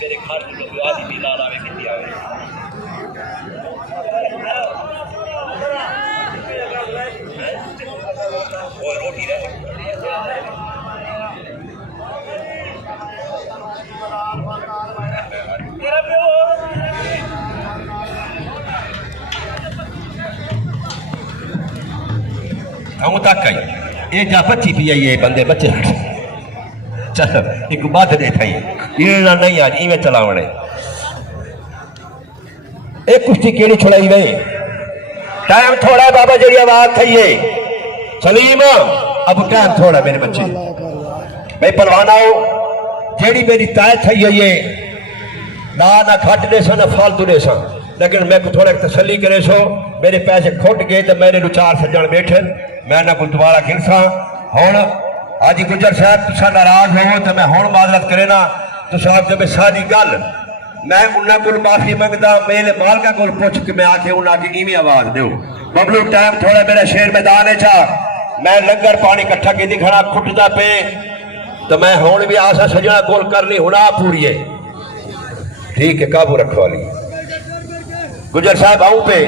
मेरे घर आदि भी लाला में की और रोटी रह तक आई ये जा बच्ची पी आई बंदे बच्चे चल एक बात दे थी इना नहीं आज इवें चलावने एक कुश्ती केड़ी छुड़ाई वे टाइम थोड़ा बाबा जी आवाज थी सलीम अब टाइम थोड़ा मेरे बच्चे भाई परवाना हो जेड़ी मेरी तय थी है ना घट दे सन फालतू दे सन लेकिन मैं को थोड़ा तसली करे सो मेरे पैसे खुट गए तो मेरे चार सज्जन बैठे मैं ना कोई दोबारा गिनसा हुण हाजी गुजर साहब तुसा नाराज हो तो मैं हुण माजरत करे ना तो साहब जब सारी गल मैं उन्होंने को माफी मंगता मेरे मालका को पुछ के मैं आके उन्हें आके इवें आवाज दो बबलू टाइम थोड़ा मेरा शेर मैदान है चा मैं लंगर पानी इकट्ठा की खड़ा खुटता पे तो मैं हुण भी आशा सजना कोल करनी हुणा पूरी है ठीक है काबू रखो वाली गुजर साहब आऊं पे